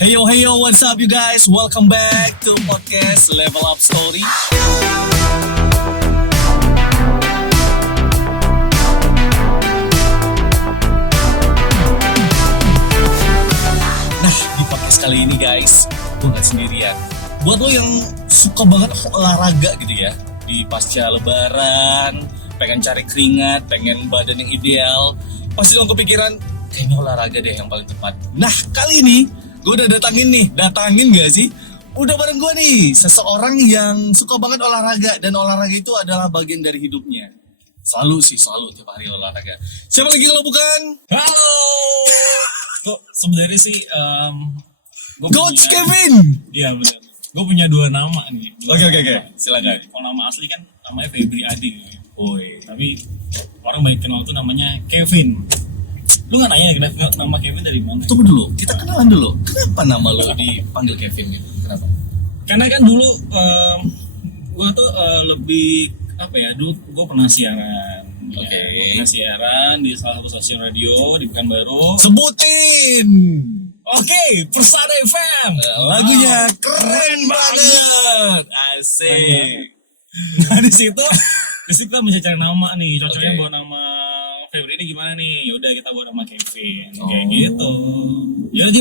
Hey yo, what's up you guys? Welcome back to podcast Level Up Story. Nah, di podcast kali ini guys, gue gak sendirian. Buat lo yang suka banget olahraga gitu ya, di pasca lebaran, pengen cari keringat, pengen badan yang ideal, pasti lo kepikiran, kayaknya olahraga deh yang paling tepat. Nah, kali ini gue udah datangin gak sih? Udah bareng gue nih, seseorang yang suka banget olahraga, dan olahraga itu adalah bagian dari hidupnya. Selalu tiap hari olahraga. Siapa lagi kalau bukan? Halo. Kok sebenarnya sih Coach Kevin. Iya benar. Gue punya dua nama nih. Oke. Silakan. Kalau nama asli kan namanya Febri Adi. Woi. Tapi orang banyak kenal tuh namanya Kevin. Lu nggak nanya kenapa nama Kevin dari mana? Tunggu dulu, kita kenalan dulu. Kenapa nama lo dipanggil Kevin gitu? Kenapa? Karena kan dulu gue tuh lebih apa ya? Dulu gue pernah siaran. Oke. Ya, pernah siaran di salah satu stasiun radio di Pekanbaru. Sebutin. Oke, Persada FM. Lagunya keren banget. Asik. Nah di situ kita mesti cari nama nih. Cocoknya Oke. buat nama Febri ini gimana nih? Ya udah kita buat nama Kevin. Kayak gitu.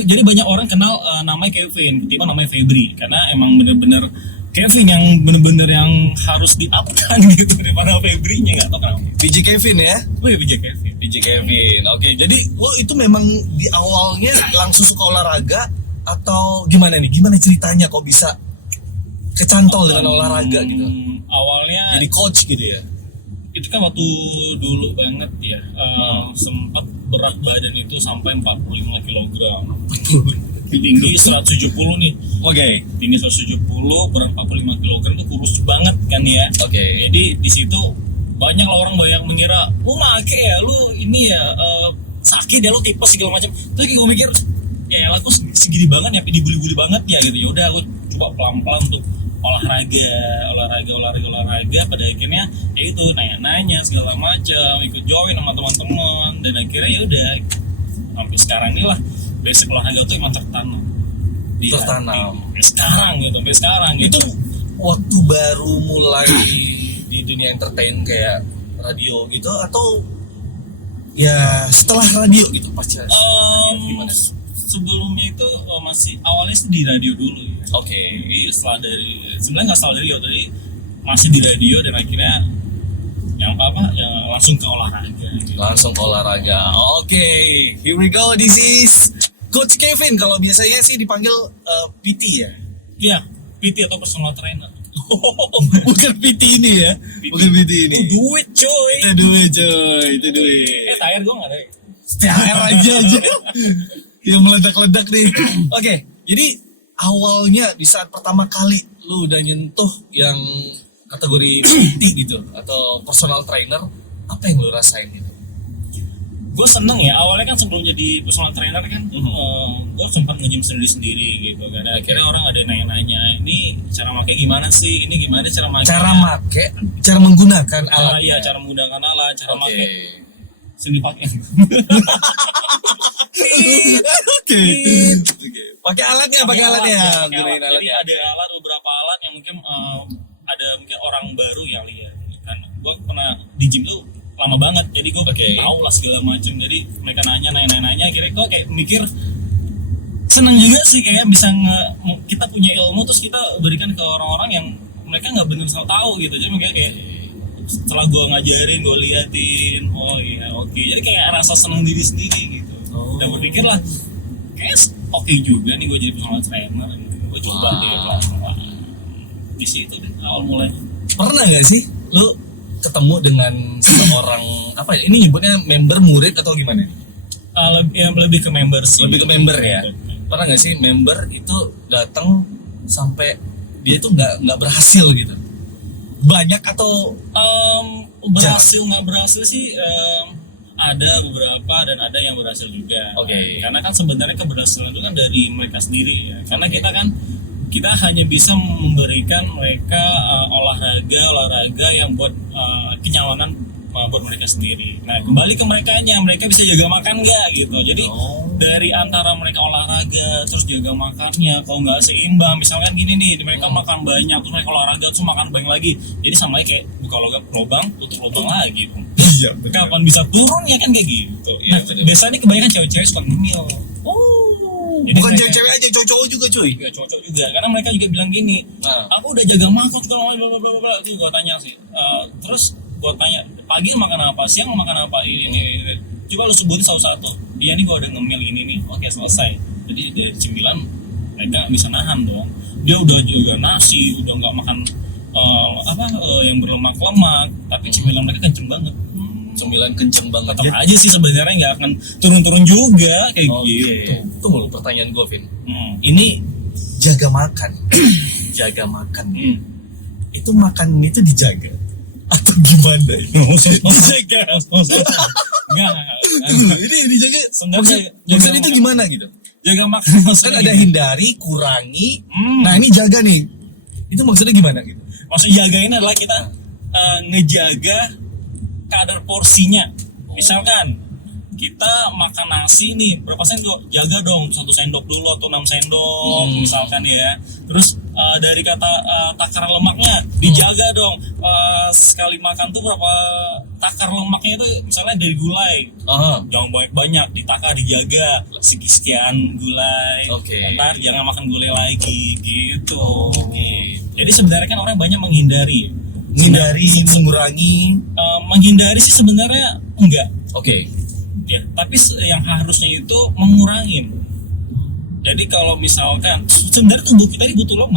Jadi banyak orang kenal namanya Kevin ketimbang namanya Febri karena emang bener-bener Kevin yang bener-bener yang harus di-up-kan gitu daripada Febri-nya, nggak tau kenapa. DJ Kevin ya. Oh ya DJ Kevin. DJ Kevin. Oke, jadi lo itu memang di awalnya langsung suka olahraga atau gimana nih? Gimana ceritanya kok bisa kecantol dengan olahraga gitu? Awalnya Jadi coach gitu ya. itu kan waktu dulu banget ya, sempat berat badan itu sampai 45 kg. Tinggi 170 nih. Oke. Tinggi 170, berat 45 kg itu kurus banget kan ya. Oke. Jadi di situ banyak orang mengira, lu make ya, lu ini ya sakit ya, lu tipes segala macam. Terus gue mikir, ya aku segini banget ya, dibully-bully banget ya gitu. Ya udah aku coba pelan-pelan untuk olahraga. Pada akhirnya ya itu nanya-nanya segala macam, ikut join sama teman-teman, dan akhirnya ya udah sampai sekarang ini lah basic olahraga tuh emang tertanam di Tertanam. hati. Sampai sekarang gitu. Itu waktu baru mulai di dunia entertain kayak radio gitu atau ya setelah radio gitu pasca gimana? Sebelumnya itu masih awalnya sih di radio dulu ya. Oke. Jadi sebenarnya nggak setelah dari radio, tadi masih di radio dan akhirnya yang langsung ke olahraga gitu. Langsung ke olahraga. Oke, here we go. This is Coach Kevin. Kalau biasanya sih dipanggil PT ya. Iya, PT atau personal trainer. Bukan PT ini ya. Bukan PT ini. Itu duit coy. Itu duit. Tayar gue nggak ada. THR aja. Yang meledak-ledak nih. Oke, jadi awalnya di saat pertama kali lu udah nyentuh yang kategori PT gitu atau personal trainer, apa yang lu rasain gitu? Gue seneng ya, awalnya kan sebelum jadi personal trainer kan gue sempat nge-gym sendiri gitu kan. Akhirnya orang ada nanya-nanya, ini cara pakai gimana sih, ini gimana cara pakai, Cara menggunakan alat. iya, cara menggunakan alat, cara Oke. pakai seni pakai. Oke. Pakai alatnya. Gunain Jadi alatnya. ada alat, beberapa alat yang mungkin ada mungkin orang baru yang lihat kan. Gue pernah di gym tuh lama banget, jadi gue tahu lah segala macam. Jadi mereka nanya, akhirnya gue kayak mikir senang juga sih kayak bisa kita punya ilmu terus kita berikan ke orang-orang yang mereka nggak benar-benar tahu gitu. Jadi kayak setelah gue ngajarin, gue liatin, oh iya oke. Jadi kayak rasa senang diri sendiri gitu. Dan berpikir lah, kayak oke juga nih gue jadi personal trainer. Gue coba deh pelan-pelan. Di situ deh awal mulanya. Pernah nggak sih lu ketemu dengan seorang apa ya? Ini nyebutnya member, murid atau gimana? Lebih ke member sih. Lebih ke member ya. Pernah nggak sih member itu datang sampai dia itu nggak berhasil gitu? Banyak atau berhasil nggak berhasil sih ada beberapa dan ada yang berhasil juga. Oke. Karena kan sebenarnya keberhasilan itu kan dari mereka sendiri ya. Karena kita hanya bisa memberikan mereka olahraga yang buat kenyamanan buat mereka sendiri. Nah kembali ke mereka bisa jaga makan nggak gitu. Jadi dari antara mereka olahraga olahraga, terus jaga makannya. Kalau nggak seimbang, misalkan gini nih, mereka makan banyak, terus mereka olahraga terus makan banyak lagi. Jadi sama aja kayak buka lubang, tutup lubang lagi. Iya, benar. Kapan bisa turun ya kan kayak gitu. Iya, Nah, benar. biasanya kebanyakan cewek-cewek suka ngemil. Jadi Bukan mereka- cewek-cewek aja, cowok-cowok juga cuy. juga cocok juga karena mereka juga bilang gini, aku udah jaga makan segala macam bla bla bla. Itu gue tanya sih. Terus gue tanya, pagi makan apa, siang makan apa, ini. Coba lu sebutin satu-satu. Iya nih gue udah ngemil ini nih. Oke, selesai. Jadi dari cemilan mereka nggak bisa nahan dong. Dia udah juga nasi, udah nggak makan yang berlemak-lemak, tapi cemilan mereka kenceng banget. Cemilan kenceng banget. Tetap aja sih sebenarnya nggak akan turun-turun juga kayak gitu. Tunggu pertanyaan gue, Vin. Ini Jaga makan. Jaga makan. Itu makan itu dijaga atau gimana? dijaga. Enggak. Ini dijaga. Sebenarnya Maksud jaga itu makan. gimana gitu? Jaga makan Kan maksudnya ada gini. hindari, kurangi. Nah, ini jaga nih. Itu maksudnya gimana gitu? Maksud jaga ini adalah kita ngejaga kadar porsinya. Misalkan kita makan nasi nih berapa sendok, jaga dong 1 sendok dulu atau 6 sendok misalkan ya. Terus dari kata takaran lemaknya dijaga dong. Sekali makan tuh berapa takar lemaknya itu, misalnya dari gulai jangan banyak-banyak, ditakar, dijaga sekian gulai. Ntar jangan makan gulai lagi gitu. Jadi sebenarnya kan orang banyak menghindari, mengurangi. menghindari sih sebenarnya enggak ya, tapi yang harusnya itu mengurangin. Jadi kalau misalkan sebenarnya tubuh kita ini butuh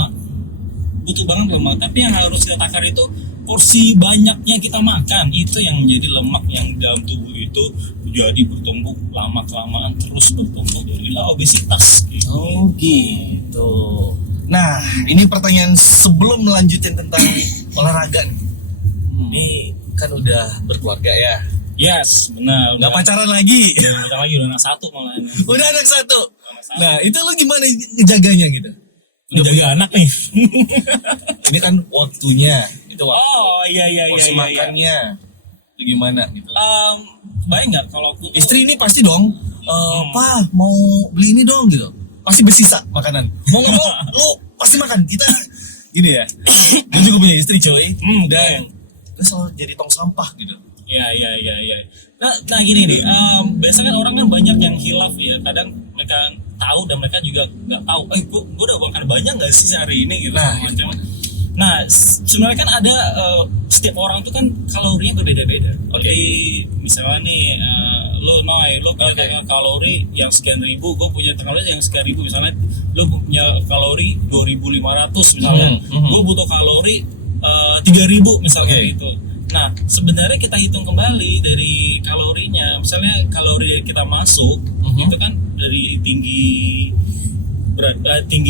banget lemak, tapi yang harus kita takar itu porsi banyaknya kita makan, itu yang menjadi lemak yang dalam tubuh itu jadi bertumbuh lama-kelamaan, terus bertumbuh jadilah obesitas Gitu. Nah, ini pertanyaan sebelum melanjutin tentang olahraga nih. Ini kan udah berkeluarga ya. Yes, benar. Nggak pacaran lagi. Udah anak 1 malah. Udah anak 1. Nah, itu lu gimana ngejaganya gitu? Udah jaga anak nih. Ini kan waktunya. Itu waktu. Oh iya. Porsi makannya. Itu gimana gitu. Baik nggak kalau aku tuh- Istri ini pasti dong, "Pa, mau beli ini dong," gitu. Pasti bersisa makanan. Mau nggak mau, lu pasti makan. Kita gini ya. Gue juga punya istri coy. Dan gue selalu jadi tong sampah gitu. Iya. Nah gini nih, biasanya kan orang kan banyak yang hilaf ya. Kadang mereka tahu dan mereka juga nggak tahu. Gue udah makan banyak nggak sih hari ini gitu. Nah, macam. Nah sebenarnya kan ada setiap orang tuh kan kalorinya berbeda-beda. Jadi misalnya nih, lo punya kalori yang sekian ribu, gue punya kalori yang sekian ribu. Misalnya lo punya kalori 2.500 misalnya, gue butuh kalori 3.000 misalnya gitu. Nah, sebenarnya kita hitung kembali dari kalorinya. Misalnya kalori yang kita masuk itu kan dari tinggi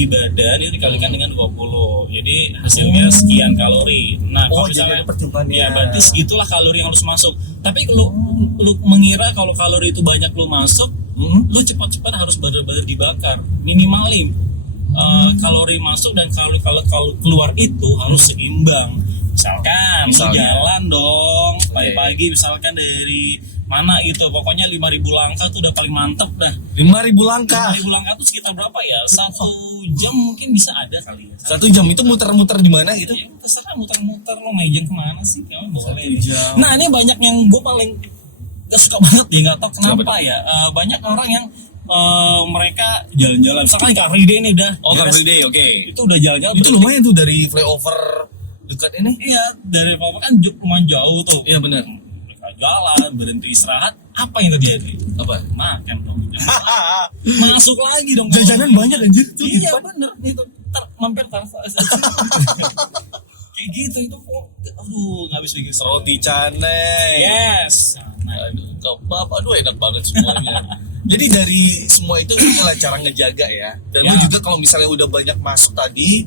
badan itu dikalikan dengan 20. Jadi hasilnya sekian kalori. Nah, kalau misalnya ya berarti segitulah kalori yang harus masuk. Tapi kalau lu mengira kalau kalori itu banyak lu masuk, lu cepat-cepat harus benar-benar dibakar. Minimal kalori masuk dan kalau keluar itu harus seimbang. Misalkan lu jalan dong pagi-pagi, misalkan dari mana gitu, pokoknya 5.000 langkah tuh udah paling mantep dah. 5.000 langkah. 5.000 langkah tuh sekitar berapa ya? 1 jam mungkin bisa ada kali ya. 1 jam itu muter-muter di mana gitu? Ya, terserah muter-muter, lo mejen kemana sih? Kamu boleh. 1 jam. Nah ini banyak yang gue paling gak suka banget ya, gak tau kenapa ya. Banyak orang yang mereka jalan-jalan, misalkan Car Free Day nih dah. Car Free Day, Itu udah jalan-jalan. Itu lumayan tuh dari flyover dekat ini. Iya, dari apa kan lumayan jauh tuh. Iya benar. Mereka jalan, berhenti istirahat, apa yang terjadi? Apa? Makan dong. Masuk lagi dong. Jajanan banyak anjir tuh. Iya bener itu. Mampir kayak gitu itu kok. Aduh, nggak habis pikir. Roti canai. Yes. Aduh enak banget semuanya. Jadi dari semua itu itulah cara ngejaga ya. Dan lu juga kalau misalnya udah banyak masuk tadi,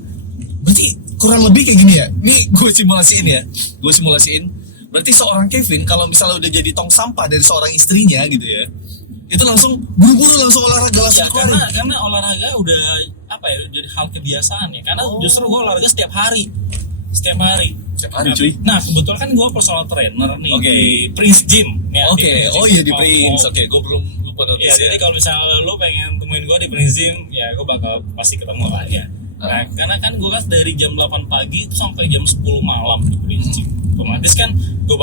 berarti kurang lebih kayak gini ya. Ini gue simulasiin. Berarti seorang Kevin kalau misalnya udah jadi tong sampah dari seorang istrinya gitu ya, itu langsung buru-buru langsung olahraga langsung ya, karena olahraga udah apa ya, jadi hal kebiasaan ya. Karena justru gue olahraga setiap hari cuy. Nah kebetulan kan gue personal trainer nih di Prince Gym ya. Oh iya di Prince. Gue belum notice Ya, jadi kalau misalnya lo pengen temuin gue di Prince Gym, ya gue bakal pasti ketemu lah ya. Nah, karena kan gue kan dari jam 8 pagi itu sampai jam 10 malam di Prince Gym. Otomatis kan gue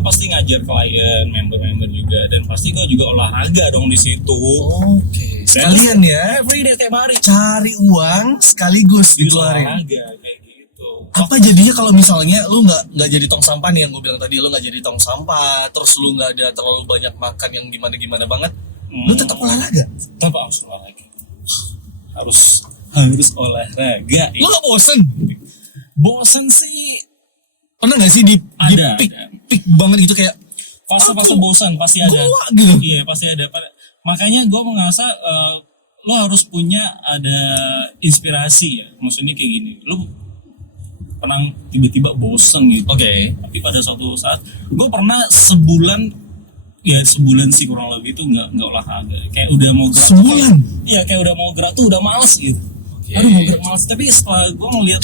pasti ngajar klien, member-member juga, dan pasti gue juga olahraga dong di situ. Oke. Sekalian ya, Everyday tiap hari. cari uang sekaligus dikeluarin. Olahraga kayak gitu. Apa jadinya kalau misalnya lu nggak jadi tong sampah nih, yang gue bilang tadi, lu nggak jadi tong sampah, terus lu nggak ada terlalu banyak makan yang gimana banget, lu tetap olahraga? Tetap harus olahraga. Harus olahraga. Lu nggak bosen? Bosen sih. Pernah nggak sih di Ada. peak banget gitu, kayak Fase-fase bosan pasti ada. gua gitu. Iya pasti ada. Makanya gue merasa lo harus punya ada inspirasi ya. Maksudnya kayak gini. Lo pernah tiba-tiba bosan gitu. Oke. Tapi pada suatu saat gue pernah sebulan sih kurang lebih itu nggak olahraga. Kayak udah mau gerak. Sebulan? Iya kayak udah mau gerak tuh udah males gitu. Oke. Aduh mau gerak males. Tapi setelah gue ngeliat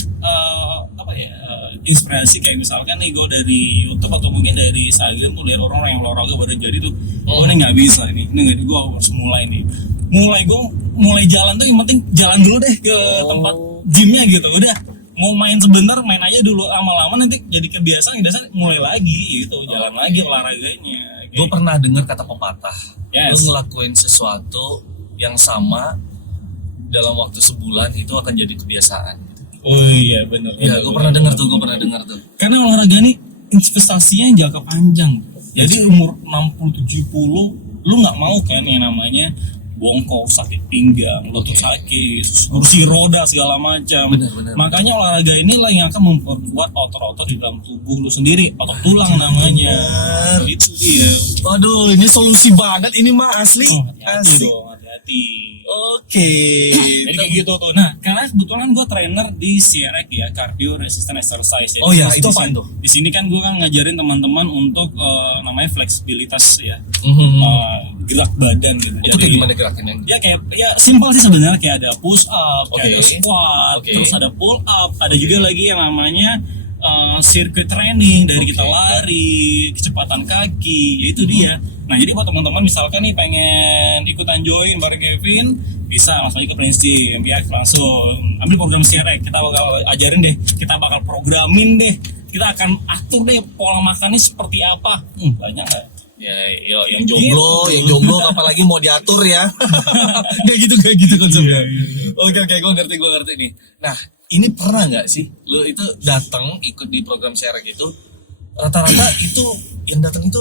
inspirasi kayak misalkan nih gue dari YouTube atau mungkin dari Instagram tuh lihat orang yang olahraga badan jadi tuh, ini nggak bisa ini nggak, gue harus mulai jalan tuh, yang penting jalan dulu deh ke tempat gymnya gitu, udah mau main sebentar main aja dulu, lama-lama nanti jadi kebiasaan mulai lagi gitu, jalan lagi olahraganya. Gue pernah dengar kata pepatah, Yes. lu ngelakuin sesuatu yang sama dalam waktu sebulan itu akan jadi kebiasaan. Oh iya benar. Ya, gue pernah dengar tuh. Karena olahraga ini investasinya yang jangka panjang. Jadi umur 60-70 lu nggak mau kan yang namanya bongkok, sakit pinggang, lutut sakit, kursi roda segala macam. Benar. Makanya olahraga inilah yang akan memperkuat otot-otot di dalam tubuh lu sendiri, otot tulang namanya. Itu dia. Waduh, ini solusi banget ini mah, asli. Hati-hati dong, hati-hati. Oke. Jadi kayak gitu tuh. Nah, karena kebetulan gue trainer di CRX ya, Cardio Resistance Exercise. Oh ya, Di itu sini- apaan tuh? Di sini kan gue kan ngajarin teman-teman untuk namanya fleksibilitas ya, gerak badan gitu. Itu kayak gimana gerakannya? Ya kayak simpel sih sebenarnya, kayak ada push up, kayak ada Oke. squat, Oke. terus ada pull up, ada juga lagi yang namanya circuit training dari kita Oke. lari, kecepatan kaki, itu dia. Nah jadi buat teman-teman misalkan nih pengen ikutan join bareng Kevin, bisa langsung aja ke Prince Gym ya, langsung ambil program CRX, kita bakal ajarin deh, kita bakal programin deh, kita akan atur deh pola makannya seperti apa. Banyak nggak? Ya, yang jomblo apalagi mau diatur ya. Kayak gitu konsepnya. Oke, gue ngerti nih. Nah, ini pernah nggak sih lu itu datang ikut di program share gitu? Rata-rata itu yang datang itu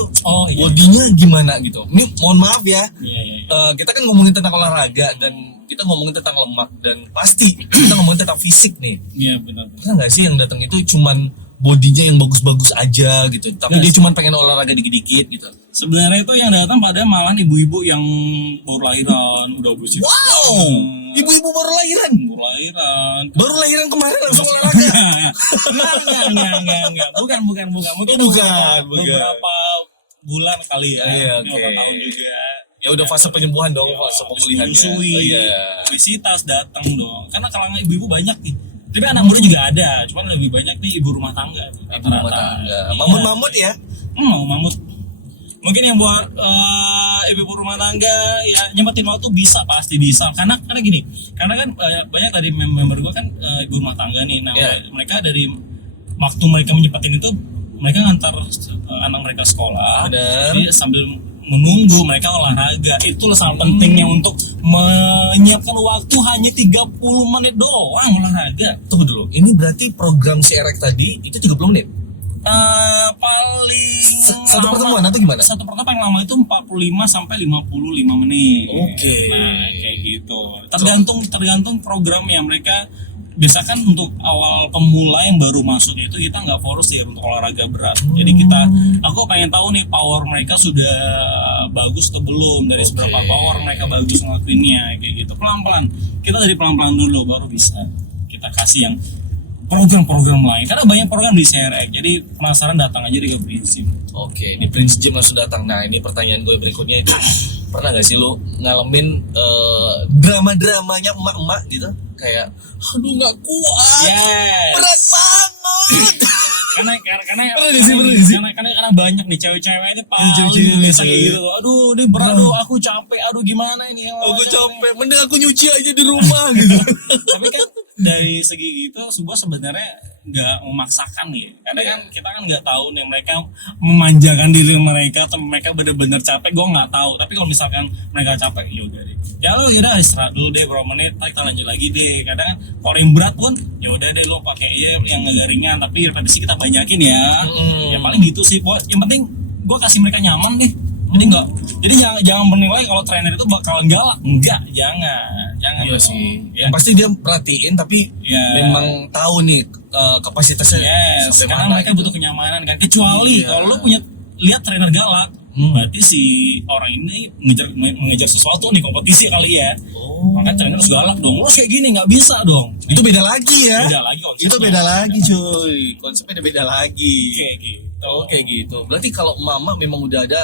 bodinya gimana gitu. Ini mohon maaf ya. Iya. Kita kan ngomongin tentang olahraga dan kita ngomongin tentang lemak, dan pasti kita ngomongin tentang fisik nih. Iya benar. Pernah nggak sih yang datang itu cuman bodinya yang bagus-bagus aja gitu, tapi dia cuman pengen olahraga dikit-dikit gitu? Sebenarnya itu yang datang pada malah ibu-ibu yang baru lahiran, udah bersih. Wow, ibu-ibu baru lahiran Baru lahiran kemarin langsung olahraga. Enggak. Bukan. Mungkin Bukan. beberapa bulan kali ya. Iya, oke. Beberapa tahun juga. Ya udah fase penyembuhan dong, fase pemulihan. Menyusui, obesitas datang dong. Karena kalangan ibu-ibu banyak nih. Tapi anak muda juga ada, cuman lebih banyak nih ibu rumah tangga. Mamut ya. Mamut. Mungkin yang buat ibu rumah tangga ya nyempetin waktu pasti bisa. Karena gini, karena kan banyak dari member gue kan ibu rumah tangga nih. Nah, mereka dari waktu mereka menyempetin itu, mereka ngantar anak mereka sekolah. Benar. Jadi sambil menunggu mereka olahraga, itulah sangat pentingnya untuk menyiapkan waktu hanya 30 menit doang olahraga. Tunggu dulu, ini berarti program CRX tadi itu 30 menit? Paling Satu pertemuan atau gimana? Satu pertemuan paling lama itu 45 sampai 55 menit. Oke. Nah, kayak gitu. Tergantung program yang mereka. Biasakan untuk awal pemula yang baru masuk itu kita nggak force ya untuk olahraga berat. Jadi aku pengen tahu nih power mereka sudah bagus atau belum, dari seberapa power mereka bagus ngelakuinnya kayak gitu. Pelan-pelan. Kita dari pelan-pelan dulu baru bisa kita kasih yang program-program lain. Karena banyak program di CRX. Jadi penasaran datang aja di Prince Gym. Oke, di Prince Gym langsung datang. Nah, ini pertanyaan gue berikutnya itu, pernah gak sih lu ngalamin drama-dramanya emak-emak gitu? Kayak, aduh gak kuat, berat banget. Bener gak sih? Karena banyak nih cewek-cewek ini paling cewek-cewek, biasa cewek. gitu. Aduh, ini berat, aduh aku capek, aduh gimana ini. Aku capek, mending aku nyuci aja di rumah gitu. Tapi kan dari segi itu sebuah sebenarnya nggak memaksakan ya, karena kan kita kan nggak tahu nih mereka memanjakan diri mereka atau mereka bener-bener capek, gue nggak tahu. Tapi kalau misalkan mereka capek, yaudah deh, ya lo yaudah istirahat dulu deh berapa menit, kita lanjut lagi deh. Kadang kan kalau yang berat pun ya udah deh lo pakai aja yang agak ringan, tapi repetisi kita banyakin ya. Ya paling gitu sih, yang penting gue kasih mereka nyaman deh. Jadi jangan bernilai kalau trainer itu bakalan galak. Jangan. Iya sih. Ya. Yang pasti dia perhatiin tapi memang tahu nih kapasitasnya sampai karena mana mereka gitu. butuh kenyamanan kan. Kecuali kalau lo punya lihat trainer galak, berarti si orang ini mengejar sesuatu nih, kompetisi kali ya. Maka trainer harus galak dong. Lo kayak gini nggak bisa dong. Itu beda lagi ya. Beda lagi konsepnya. Itu beda lagi cuy. Konsepnya beda lagi. Kayak gitu. Kayak gitu. Berarti kalau mama memang udah ada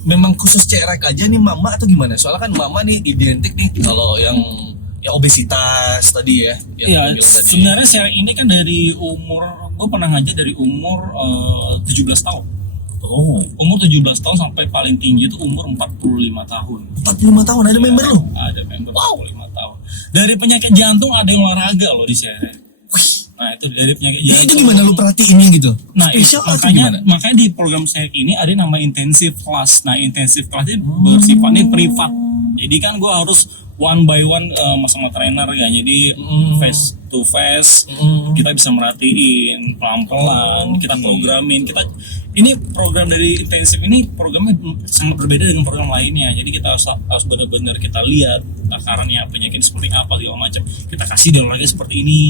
memang khusus cerek aja nih mama atau gimana? Soalnya kan mama nih identik nih kalau yang obesitas tadi ya. Iya, sebenarnya saya ini kan dari umur, gue pernah ngajar dari umur 17 tahun. Oh, Umur 17 tahun sampai paling tinggi itu umur 45 tahun. 45 tahun ada member lo? Ada member 45 tahun. Dari penyakit jantung ada yang olahraga loh di sini. Nah itu dari penyakit jantung. Itu gimana lu perhatiinnya gitu? Nah Spesial atau gimana? makanya di program saya ini ada nama intensive class. Nah intensive class ini bersifatnya privat. Jadi kan gue harus one by one sama trainer ya. Jadi face to face kita bisa merhatiin pelan-pelan, kita programin. Ini program dari intensif ini programnya sangat berbeda dengan program lainnya. Jadi kita harus benar-benar kita lihat akarnya penyakit seperti apa segala macam. Kita kasih dia olahraga seperti ini,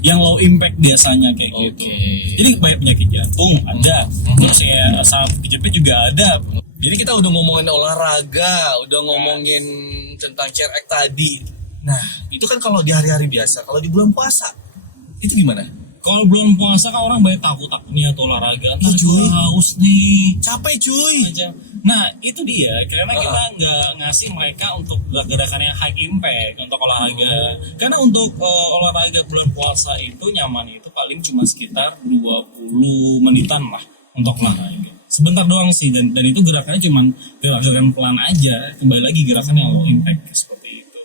yang low impact biasanya kayak gitu. Jadi banyak penyakit jantung ada, terus ya asam kejepit juga ada. Jadi kita udah ngomongin olahraga, udah ngomongin tentang cerek tadi. Nah, itu kan kalau di hari-hari biasa. Kalau di bulan puasa, itu gimana? Kalau belum puasa kan orang banyak takutnya atau olahraga. Ntar cuy. gue haus nih. Capek cuy. Aja. Nah itu dia, karena kita nggak ngasih mereka untuk gerakan yang high impact untuk olahraga. Karena untuk olahraga bulan puasa itu nyaman itu paling cuma sekitar 20 menitan lah untuk olahraga. Sebentar doang sih, dan itu gerakannya cuma gerakan pelan aja. Kembali lagi gerakan yang low impact seperti itu.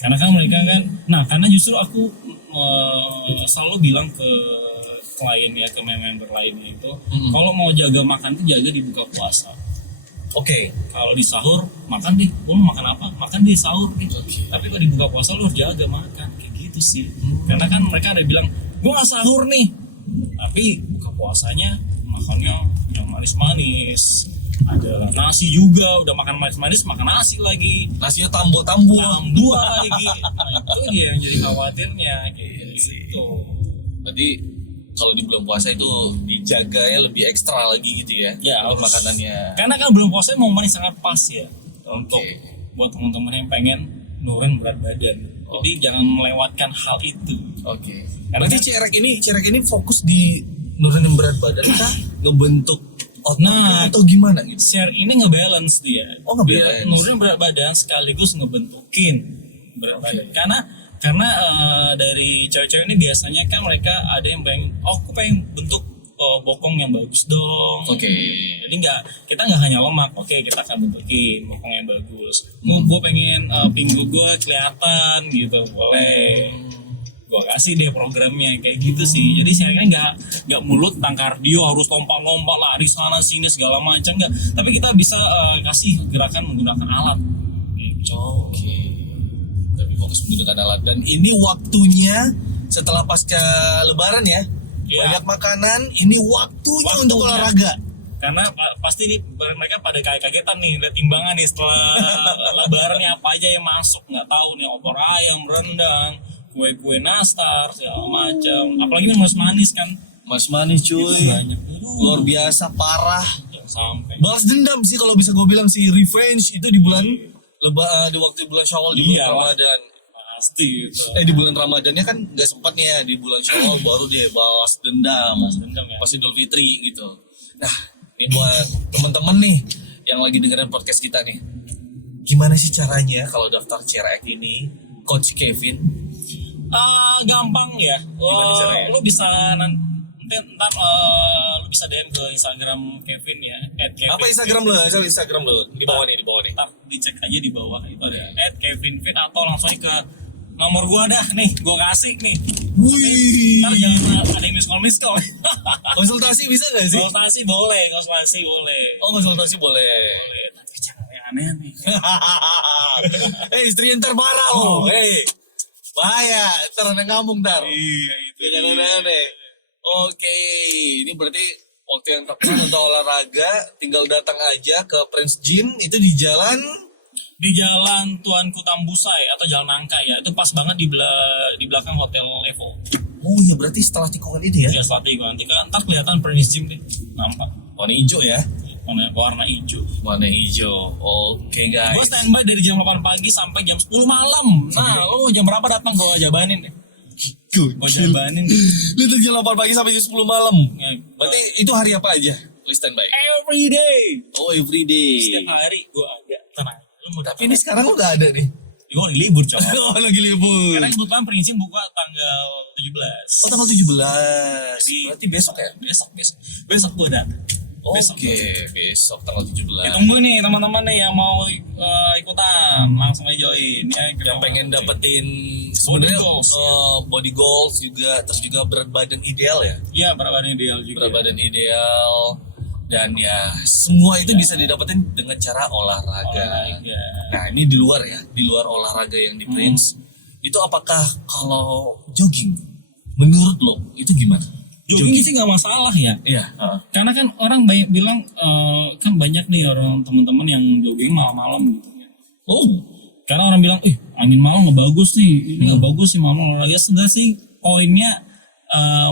Karena kan mereka kan, nah karena justru aku selalu bilang ke klien ya, ke member lainnya itu, kalau mau jaga makan itu jaga di buka puasa. Oke. Kalau di sahur makan deh, lo makan apa? Makan di sahur gitu. Tapi kalau di buka puasa lo harus jaga makan kayak gitu sih. Karena kan mereka ada bilang, gue nggak sahur nih, tapi buka puasanya makannya yang manis-manis. Ada nasi juga, udah makan manis-manis, makan nasi lagi. Nasinya tambo-tambo. Dua lagi. Nah itu dia yang jadi khawatirnya gitu. Berarti kalau di bulan puasa itu dijaganya lebih ekstra lagi gitu ya, untuk makanannya. Karena kan bulan puasa momen sangat pas ya untuk buat teman-teman yang pengen nurunin berat badan. Jadi jangan melewatkan hal itu. Oke. Berarti cerek ini fokus di nurunin berat badan kah? Ngebentuk otot atau gimana gitu? Share ini ngebalance dia. Oh, ngebalance. Nurunin berat badan sekaligus ngebentukin berat badan. Karena dari cewek-cewek ini biasanya kan mereka ada yang pengen, aku pengen bentuk bokong yang bagus dong. Jadi kita nggak hanya lemak, kita akan bentukin bokong yang bagus. Gue pengen pinggul gue kelihatan gitu, boleh. Gue kasih deh programnya kayak gitu sih. Jadi sebenarnya nggak mulut tentang kardio harus lompat-lompat lari sana sini segala macam, nggak. Tapi kita bisa kasih gerakan menggunakan alat. Gitu. Tapi fokus menggunakan alat. Dan ini waktunya setelah pasca lebaran ya. Banyak makanan, ini waktunya untuk olahraga. Karena pasti nih mereka pada kaget-kagetan nih lihat timbangan nih setelah lebaran nih apa aja yang masuk, nggak tahu nih, opor ayam, rendang, kue-kue nastar segala macam. Apalagi ini manis kan. Mas manis cuy. Banyak. Luar biasa, parah. Sampai. Balas dendam sih kalau bisa gue bilang sih, revenge itu di bulan di waktu bulan Syawal, di bulan Ramadan. Pasti gitu. Di bulan Ramadannya kan nggak sempat nih ya, di bulan Syawal baru dia balas dendam Ya. pas Idul Fitri gitu. Nah, ini buat teman-teman nih yang lagi dengerin podcast kita nih, gimana sih caranya kalau daftar CRX ini, Coach Kevin? Gampang ya. Lo bisa nanti nanti ntar lu bisa DM ke Instagram Kevin ya @kevin. Apa Instagram lo? Instagram lo di bawah nih. Ntar dicek aja di bawah itu ada @kevinfit atau langsung aja ke nomor gua dah nih, gua kasih nih. Wih. Ntar jangan ada yang miss call. Konsultasi bisa nggak sih? konsultasi boleh. Oh, konsultasi boleh. Boleh, tapi jangan yang aneh-aneh. Istri ntar marah lo. Bahaya. Ntar ada ngomong ntar. Iya itu. Jangan aneh-aneh. Oke, ini berarti waktu yang tepat untuk olahraga. Tinggal datang aja ke Prince Gym. Itu di jalan Di Jalan Tuanku Tambusai atau Jalan Nangka ya, itu pas banget di belakang Hotel Evo. Oh iya, berarti setelah tikungan ini ya? Ya strategi nanti kan ntar kelihatan Prince Gym nih, nampak Warna hijau ya? warna hijau. Warna hijau. Oke guys. Gue standby dari jam 8 pagi sampai jam 10 malam. Nah, lo jam berapa datang gue jabanin deh. Gue jabanin deh. Lu tuh jam 8 pagi sampai jam 10 malam. Ya, Berarti itu hari apa aja? Lu standby? every day. Oh, every day. Setiap hari gue ada. Tenang. Lu mau Tapi ini sekarang lu gak ada nih. gue lagi libur coba. Oh, lagi libur. Karena kebetulan Prince Gym buka tanggal 17. Oh, tanggal 17. Berarti besok ya? Besok gue datang. Oke, besok tanggal 17. Ditunggu nih teman-teman nih yang mau ikutan, langsung aja join ya. Yang pengen dapetin sebenarnya goals, body goals juga, terus juga berat badan ideal ya. Iya, berat badan ideal juga. Berat badan ideal, dan ya semua itu bisa didapetin dengan cara olahraga. Nah, ini di luar ya, di luar olahraga yang di Prince. Itu apakah kalau jogging menurut lo itu gimana? Jogging sih nggak masalah ya. Iya. Karena kan orang banyak bilang kan banyak nih orang teman-teman yang jogging malam-malam gitu. Oh, Karena orang bilang, angin malam nggak bagus nih, ini nggak bagus sih malam olahraga. Sebenarnya sih poinnya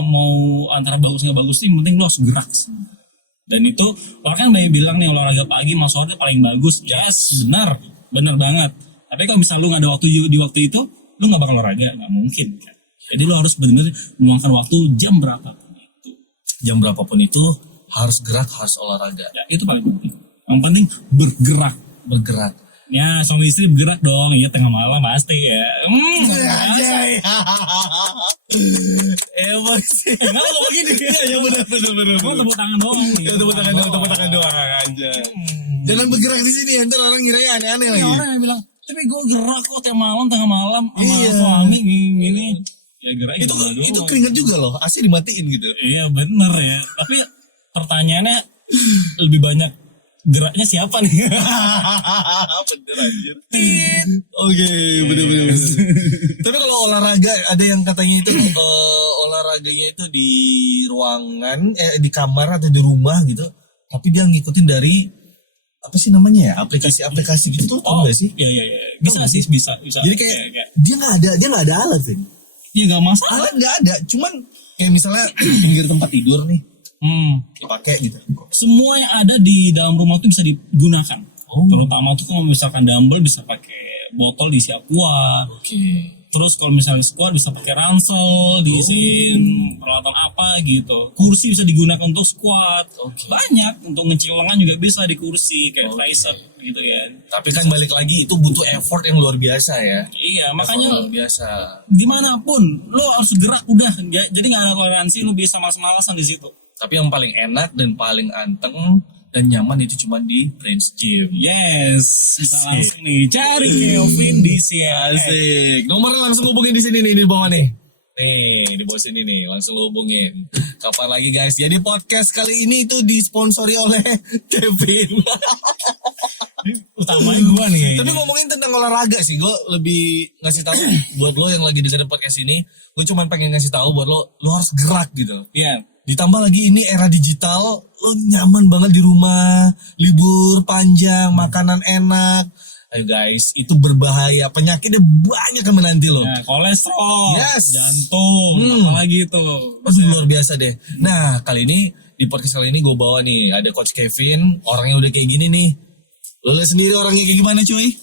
mau antara bagus nggak bagus sih, yang penting lo harus gerak. Dan itu orang kan banyak bilang nih olahraga pagi sama sore paling bagus. Yes, benar banget. Tapi kalau misal lu nggak ada waktu di waktu itu, lu nggak bakal olahraga, nggak mungkin. Jadi lu harus benar-benar meluangkan waktu jam berapa. jam berapapun itu harus gerak, harus olahraga. Ya, itu paling penting. Yang penting bergerak. Ya, suami istri bergerak dong. Iya, tengah malam pasti ya. Anjay. Emang sih. Kenapa lo begini? Ya benar. Emang tepuk tangan doang. Ya, tepuk tangan doang aja. Jangan bergerak di sini, ntar orang ngiranya aneh-aneh lagi. Orang yang bilang, tapi gue gerak kok tengah malam sama Iya. suami gini. Ya gerak Itu keringat juga loh, AC dimatiin gitu. Iya bener ya. Tapi pertanyaannya lebih banyak geraknya siapa nih? Bener anjir. Oke, bener. Tapi kalau olahraga ada yang katanya itu olahraganya itu di ruangan, di kamar atau di rumah gitu. Tapi dia ngikutin dari apa sih namanya ya, aplikasi gitu, tau nggak sih? Iya. Bisa. Jadi kayak dia nggak ada alat sih. Ya gak masalah. Alat nggak ada, cuman kayak misalnya pinggir tempat tidur nih, dipakai gitu. Semua yang ada di dalam rumah itu bisa digunakan. Terutama tuh kalau misalkan dumbbell bisa pakai botol diisi aqua. Oke. Terus kalau misalnya squat bisa pakai ransel, diisiin peralatan apa gitu. Kursi bisa digunakan untuk squat. Banyak untuk ngecil lengan juga bisa di kursi kayak tricep gitu ya. Tapi kan balik lagi itu butuh effort yang luar biasa ya. Iya, makanya Luar biasa. dimanapun lo harus gerak udah. Jadi nggak ada toleransi lo bisa malas-malasan di situ. Tapi yang paling enak dan paling anteng dan nyaman itu cuma di Prince Gym. Yes, bisa langsung nih cari Kevin di CNN. Asik. Nomornya langsung hubungin di sini nih, di bawah nih. Nih, di bawah sini nih, langsung lo hubungin. Kapan lagi guys? Jadi podcast kali ini itu disponsori oleh Kevin. Utamanya gue nih. Tapi ngomongin tentang olahraga sih, gue lebih ngasih tahu buat lo yang lagi dengerin podcast ini. Gue cuma pengen ngasih tahu buat lo harus gerak gitu. Iya. Ditambah lagi ini era digital, lo nyaman banget di rumah, libur panjang, makanan enak. Ayo guys, itu berbahaya, penyakitnya banyak yang menanti lo. Nah, kolesterol, Yes. jantung, apalagi itu. Aduh, luar biasa deh. Nah, kali ini di podcast kali ini gue bawa nih, ada Coach Kevin, orangnya udah kayak gini nih. Lo lihat sendiri orangnya kayak gimana cuy?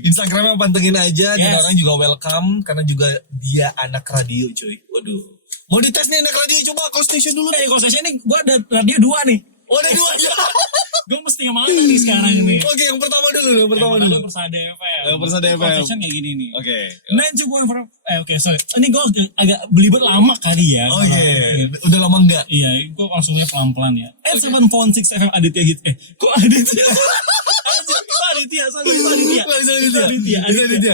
Instagramnya pantengin aja. Dan orang juga welcome karena juga dia anak radio cuy. Waduh, mau dites nih anak radio, coba call station dulu nih. Call station ini gue ada radio 2 nih. Oh, ada 2 aja. Gue mesti kemana nih sekarang nih? Oke, yang pertama dulu. Persada FM. Persada FM. Conversation kayak gini nih. Oke. 90.4. Oke, sorry. Ini gue agak belibet lama kali ya. Oke. Udah lama enggak? Iya, gue langsungnya pelan-pelan ya. 7.6 FM Aditya Hits. Kok Aditya? Aditya.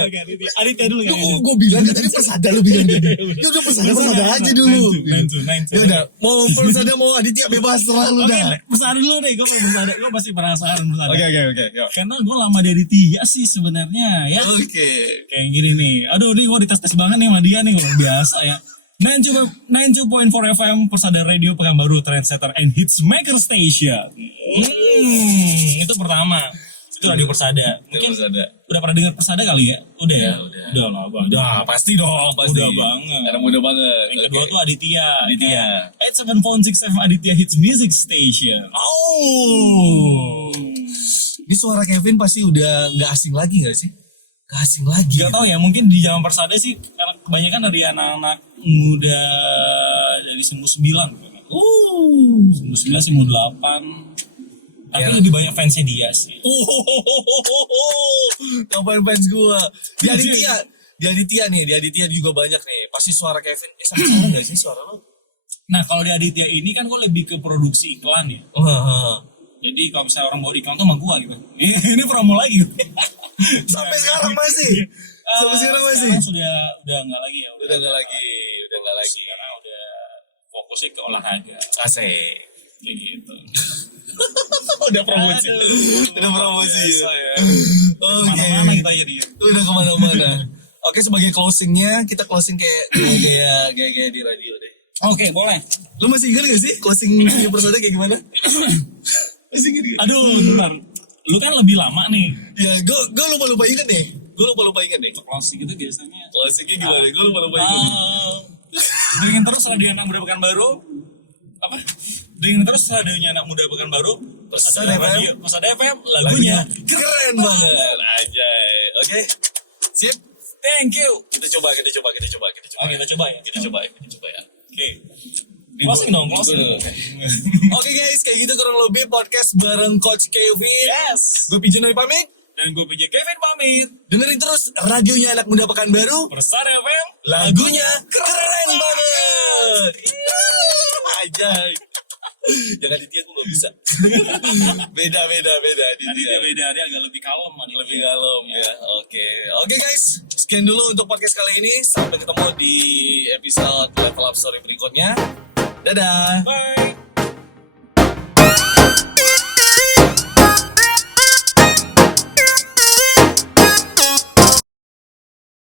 Oke, Aditya dulu kan. Gue bilang kan tadi Persada lu bilang tadi. Ya udah Persada aja dulu. Ya udah, mau Persada mau Aditya bebas terlalu Oke, dah. Persada dulu deh. Gue mau Persada. Gue pasti penasaran Persada. Oke. Karena gue lama dari Aditya sih sebenarnya ya. Oke. Kayak gini nih. Aduh, ini gue dites-tes banget nih sama dia nih. Luar biasa ya. 92.4 FM Persada Radio Pekanbaru, Trendsetter and Hitsmaker Station. Itu pertama. Itu Radio Persada. Mungkin udah pernah dengar Persada kali ya? Udah ya? Udah lah bang. Udah, pasti dong. Pasti. Udah banget. Anak muda banget. Yang kedua tuh Aditya. Aditya. 87.6 FM Aditya Hits Music Station. Oh. Ini suara Kevin pasti udah nggak asing lagi nggak sih? Nggak asing lagi. Gak tau ya, mungkin di zaman Persada sih karena kebanyakan dari anak-anak muda dari 99. 99 sih, 98. Tapi lebih banyak fansnya dia sih. Kapan fans gua? Di Aditya juga banyak nih. Pasti suara Kevin. Sama nggak sih suara lo? Nah kalau di Aditya ini kan gue lebih ke produksi iklan ya. Jadi kalau misalnya orang bawa iklan tuh sama gua gitu. Ini promo lagi. Sampai sekarang masih. Sekarang udah nggak lagi ya. Udah nggak lagi. Sekarang udah fokusnya ke olahraga. Asik. Kayak gitu. Udah promosi. Ya. Oke. Mana kita jadi. Udah kemana-mana. Oke, sebagai closingnya kita closing kayak di radio deh. Oke, boleh. Lu masih ingat gak sih closing Persada kayak gimana? Masih ingat gak? Aduh, bentar. Lu kan lebih lama nih. Ya, gue lupa ingat nih. Closing itu biasanya. Closingnya gimana? Gue lupa ingat nih. Dengan terus radionya anak muda Pekanbaru. Apa? Dengan terus radionya anak muda Pekanbaru. Persada FM. Lagunya keren banget. Anjay. Oke. Sip. Thank you. Kita coba ya. Kita coba ya. Oke. Closing dong. Oke guys, kayak gitu kurang lebih podcast bareng Coach Kevin. Yes. Gue Pijonoy pamit. Dan gue PJ Kevin pamit. Dengerin terus radionya anak muda Pekanbaru. Persada FM. Lagunya keren banget. Anjay. Jangan Aditya gue gak bisa. Beda Aditya. Beda, dia agak lebih kalem. Lebih kalem ya. Oke guys, sekian dulu untuk podcast kali ini. Sampai ketemu di episode Level Up Story berikutnya. Dadah. Bye.